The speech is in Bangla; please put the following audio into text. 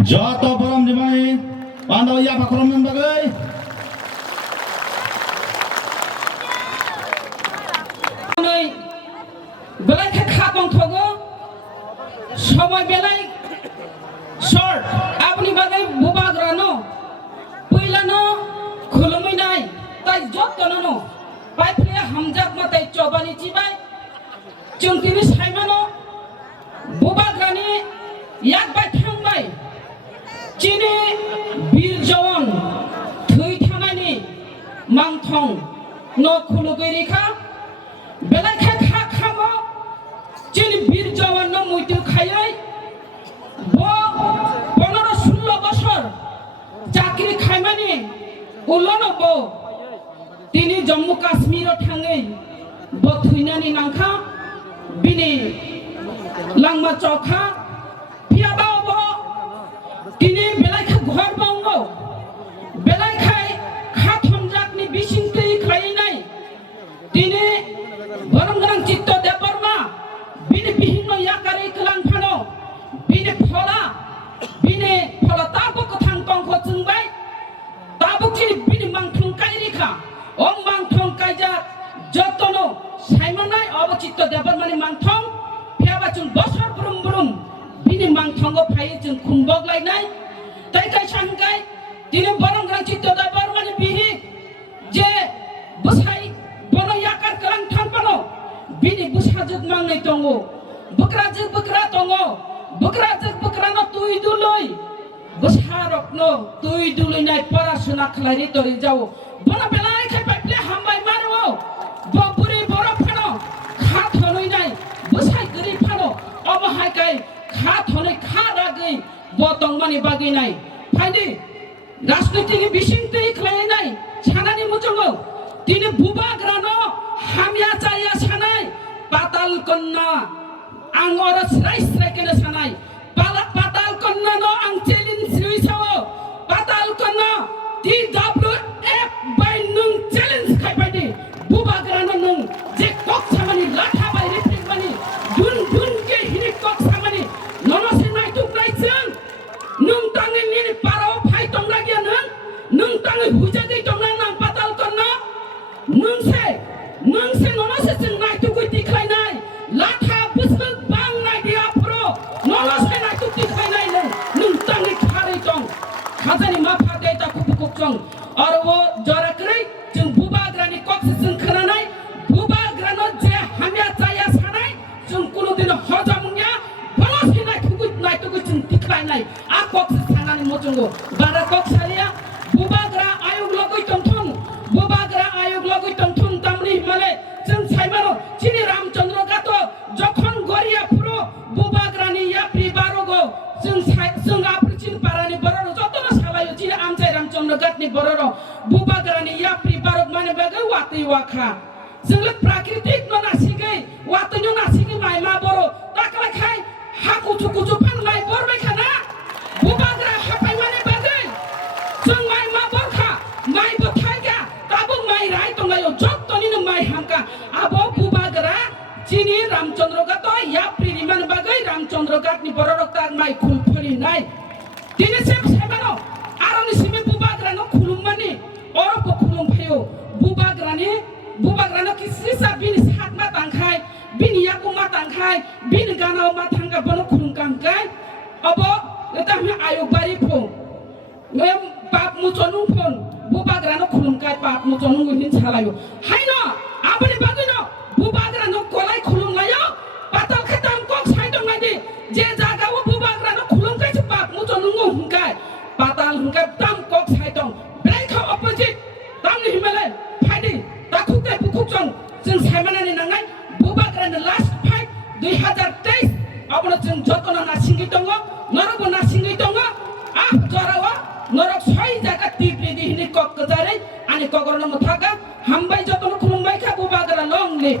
Joto borom jemai pandau ya pakrom yang bagai belai kha kong thogo সময় বেলাই শর্ট আপনি বাগাই বুবাগ্রানো পইলানো খুলুমি নাই তাই যতনো পাইফলে হামজাক মাতাই চবানি চিবাই চুনতিনি সাইমানো বুবাগ্রানি এক বাই থাংবাই চিনি বীর জওয়ান থৈ থানানি মাংথং ন খুলুগৈ রেখা বেলাই খা খামো চিনি বীর জওয়ান ন মুইতে খাইয়াই ব 15-16 বছর চাকরি খাইমানি উল্লনো ব তিনি জম্মু কাশ্মীর থাঙ্গৈ ব থুইনানি নাংখা বিনি লাংমা চখা পিয়াবাও ব তিনি বেলাইখা ঘর বাঙ্গো বেলাইখাই খা থমজাকনি বিসিংতে খাইনাই তিনি গরম চিত্ত দেববর্মা বিনি বিভিন্ন ইয়াকারে কলাং ফানো বিনি ফলা তাবো কথাং টংখ চুংবাই তাবো চিনি বিনি মাংথং কাইরিখা ও মাংথং কাইজা যতনো সাইমনাই অবচিত্ত দেববর্মানি মাংথং ফিয়াবা চুং বছর বুরুম বিনি মাংথংগো ফাই চুং খুমবক লাইনাই তাই কাই সাংগাই তিনি বরং চিত্ত দেববর্মানি বিহি যে বসাই বনো ইয়াকার কলাং থাংপানো বিনি বুসাজুক মাংনাই দङो बुक्राजों बुक्रा दङ बुक्राजों बुक्रानो तुई दुलुई बुसारकनो तुई दुलुइनाय पराशुना खालायरि तरि जाओ बना बेलाय खाय पाइप्ले हामबाय मारो बबुरि बरफ फानो खा थनैनाय बुसाय गरि फानो अबहाय गाय खा थनै खा रागै बतंग मानि बागैनाय फाइदि राजनीतिनि बिसिंति खालायनाय सानानि मुजंगो तिनि बुबाग्रानो हामिया जाया सानाय पाताल कन्या ang oras rai kena sanai patal konna no ang challenge sri sawo patal konna ti dablu f by nung challenge khai padi bubagrana nung je kok samani latha by reflect mani dun ke hini kok samani nono se nai tuk nai chang nung tangi ni paro phai tong la gya nung tangi huja dei tong na nang patal konna nung se nono se chang nai tuk koi ti khai nai latha busbal bang nai dia pro nono se nai tuk ti khai nai nung tangi khari tong khazani ma pha dei ta kupuk chong और वो जरा करे जों बुबाग्रानि कक जों खोनानाय बुबाग्रानो जे हामिया जाया सानाय जों कुनु दिन हजामुनिया बनो सिनाय थुगुत जों तिख्लायनाय आ कक सानानि मोजंगो बारा कक सालिया बुबाग्रा आयोग लगै तंथन बुबाग्रा आयोग लगै तंथन तामनि हिमालय जों साइमानो चिनि रामचंद्र गातो जखन गरिया पुरो बुबाग्रानि याप्रि बारगो जों आप्रिचिन पारानि बररो जतनो सालायो चिनि आमचाय रामचंद्र गातनि बररो बुबाग्रानि याप्रि बारग माने बागै वातै वाखा जोंले प्राकृतिक न नासिगै वातै न नासिगै माइमा बरो ताकलाय खाय हाकु थुकुजु फानलाय बरबाय खाना बुबाग्रा हापाय माने बागै जों माइमा बरखा माइ बथायगा ताबो माइ राय तंगायो जतनिनो माइ हांका आबो बुबाग्रा चिनि रामचंद्र गात याप्रि रिमान बागै रामचंद्र गातनि बररो तार माइ खुलफरि नाय दिने सेब सेबानो आरनि सिमे बुबाग्रानो खुलुममानि अरबो खुलुम फायो बुबाग्रानो किसिसा बिनि सात मा तांखाय बिनि याकु मा तांखाय बिनि गानाव मा थांगा बनो खुलुम कांगाय अबो एता मे आयोग बारि फो मे पाप मुचनु फोन बुबाग्रानो खुलुमकाय पाप मुचनु गुदिन छालायो हायनो आबनि बागैनो बुबाग्रानो कोलाय खुलुम लायो पाताल खताम कक साइदं नायदि जे जागाव बुबाग्रानो खुलुमकाय छ पाप मुचनु हुंकाय पाताल हुंकाय ताम कक साइदं ब्रेखा अपोजिट तामनि हिमालय फाइदि ताखुते बुखुकजों जों साइमानानि नांनाय बुबाग्रानो लास्ट फाइट 2023 अबनो जों जतनो नासिंगै दङ नरगो नासिंगै दङ आ जरावा नरक सय जागा तिप्रि दिहिनि कक गजारै आनि कगरनो मथागा हामबाय जतनो खुलुमबाय खा बुबाग्रा लंले